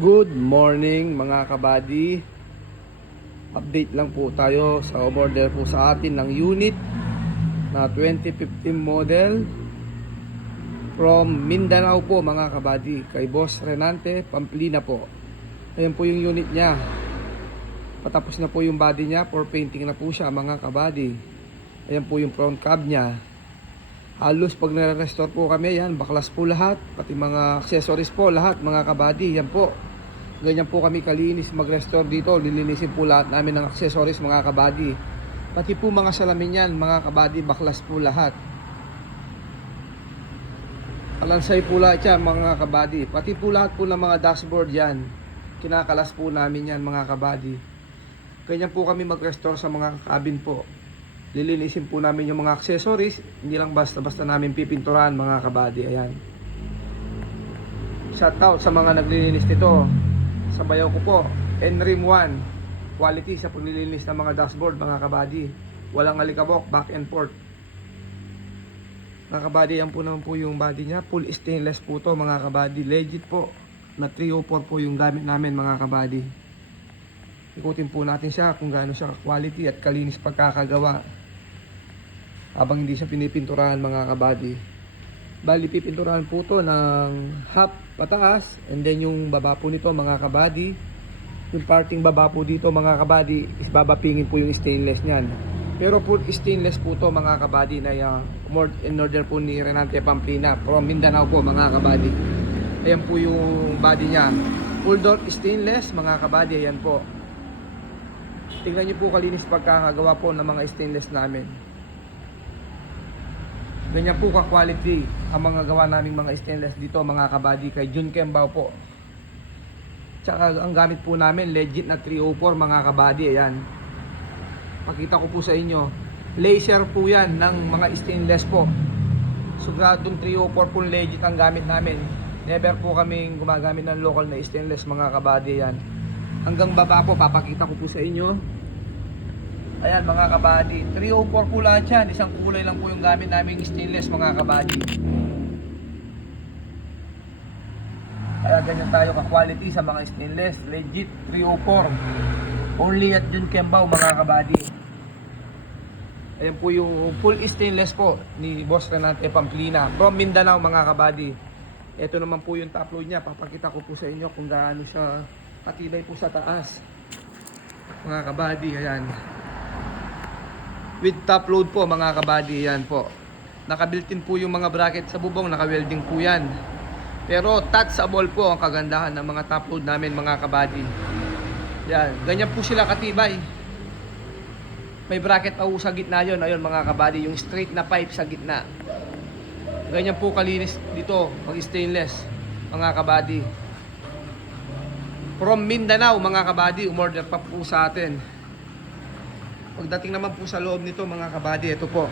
Good morning mga kabady. Update lang po tayo sa order po sa atin ng unit na 2015 model from Mindanao po mga kabady, kay Boss Renante Pamplina po. Ayan po yung unit niya. Patapos na po yung body niya, for painting na po siya mga kabady. Ayan po yung front cab niya. Halos pag nare-restore po kami, yan, baklas po lahat, pati mga accessories po lahat mga kabady. Yan po, ganyan po kami kalinis mag-restore dito. Lilinisin po lahat namin ng accessories mga kabady. Pati po mga salamin yan mga kabady, baklas po lahat. Kalansay po lahat yan mga kabady. Pati po lahat po ng mga dashboard yan, kinakalas po namin yan mga kabady. Ganyan po kami mag-restore sa mga cabin po. Lilinisin po namin yung mga accessories, hindi lang basta-basta namin pipinturan mga kabady. Ayan. Shout out sa mga naglilinis nito. Sabayaw ko po, Enrim 1, quality sa paglilinis ng mga dashboard mga kabady. Walang alikabok, back and forth. Mga kabady, yan po naman po yung body niya. Full stainless po to mga kabady. Legit po, na 304 po yung gamit namin mga kabady. Ikutin po natin siya kung gaano siya quality at kalinis pagkakagawa. Habang hindi siya pinipinturahan mga kabady. Bali pipinturahan po to ng half pataas, and then yung baba po nito mga kabady, yung parting baba po dito mga kabady, is babapingin po yung stainless niyan. Pero full stainless po to mga kabady na in order po ni Renante Pamplina from Mindanao po mga kabady. Ayan po yung body niya. Full door stainless mga kabady. Ayan po. Tingnan niyo po kalinis pagkakagawa po ng mga stainless namin. Ganyan po ka-quality ang mga gawa naming mga stainless dito mga kabady kay Jun Kembao po. Tsaka ang gamit po namin legit na 304 mga kabady. Ayan. Pakita ko po sa inyo. Laser po yan ng mga stainless po. Sugradong 304 po legit ang gamit namin. Never po kaming gumagamit ng local na stainless mga kabady. Yan. Hanggang baba po papakita ko po sa inyo. Ayan mga kabady, 304 po lahat yan. Isang kulay lang po yung gamit namin stainless mga kabady. Kaya ganyan tayo ka-quality sa mga stainless. Legit 304. Only at Jun Kembao mga kabady. Ayan po yung full stainless po ni Boss Renante Pamplina from Mindanao mga kabady. Ito naman po yung top load niya. Papakita ko po sa inyo kung gaano siya katibay po sa taas mga kabady. Ayan. With top load po mga kabady, yan po. Nakabuilt-in po yung mga bracket sa bubong, naka-welding po yan. Pero touchable po ang kagandahan ng mga top load namin mga kabady. Yan, ganyan po sila katibay. May bracket pa sa gitna yun, ayun mga kabady, yung straight na pipe sa gitna. Ganyan po kalinis dito, pag stainless mga kabady. From Mindanao mga kabady, umorder pa po sa atin. Pagdating naman po sa loob nito mga kabady, ito po.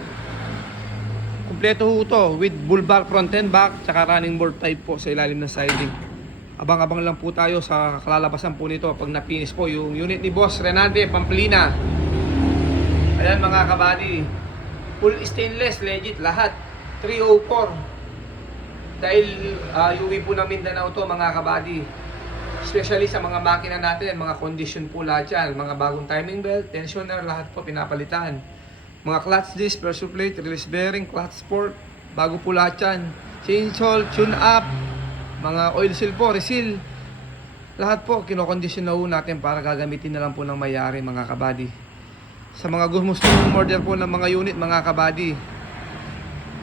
Kumpleto ho ito with bull bar front and back, tsaka running board type po sa ilalim ng siding. Abang-abang lang po tayo sa kalalabasan po nito pag napinis po yung unit ni Boss Renante Pamplina. Ayan mga kabady, full stainless, legit lahat, 304. Dahil UV po ng Mindanao to mga kabady. Especially sa mga makina natin, mga condition po lahat yan. Mga bagong timing belt, tensioner, lahat po pinapalitan. Mga clutch disc, pressure plate, release bearing, clutch sport, bago po lahat yan. Change hole, tune up, mga oil seal po, reseal. Lahat po, kinokondisyon na po natin para gagamitin na lang po ng mayari mga kabady. Sa mga gusto order po ng mga unit mga kabady,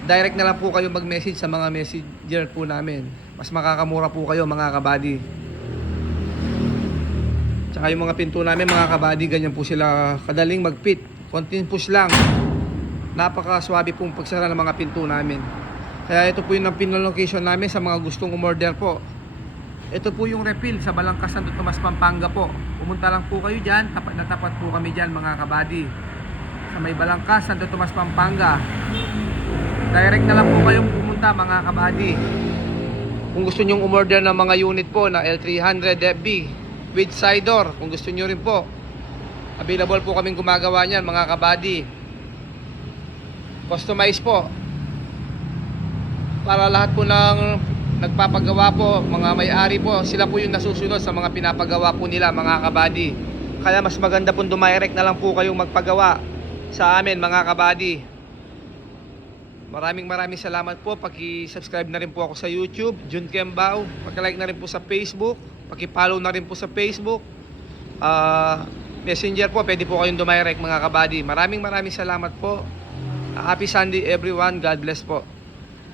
direct na lang po kayo mag-message sa mga messenger po namin. Mas makakamura po kayo mga kabady. Tsaka yung mga pinto namin mga kabady, ganyan po sila kadaling mag-fit. Konting push lang. Napakaswabe pong pagsara ng mga pinto namin. Kaya ito po yung pinalocation namin sa mga gustong umorder po. Ito po yung refill sa Balangkas, Santo Tomas, Pampanga po. Pumunta lang po kayo dyan. Tapat na tapat po kami dyan mga kabady. Sa may Balangkas, Santo Tomas, Pampanga. Direct na lang po kayong pumunta mga kabady. Kung gusto nyong umorder ng mga unit po na L300 FB with side door, kung gusto nyo rin po, available po kaming gumagawa niyan mga kabady. Customize po para lahat po ng nagpapagawa po, mga may-ari po, sila po yung nasusunod sa mga pinapagawa po nila mga kabady. Kaya mas maganda po dumirect na lang po kayong magpagawa sa amin mga kabady. Maraming salamat po. Paki-subscribe na rin po ako sa YouTube, Jun Kembao. Paki-like na rin po sa Facebook. Paki-follow na rin po sa Facebook. Messenger po, pwede po kayong dumirect mga kabady. Maraming salamat po. Happy Sunday everyone. God bless po.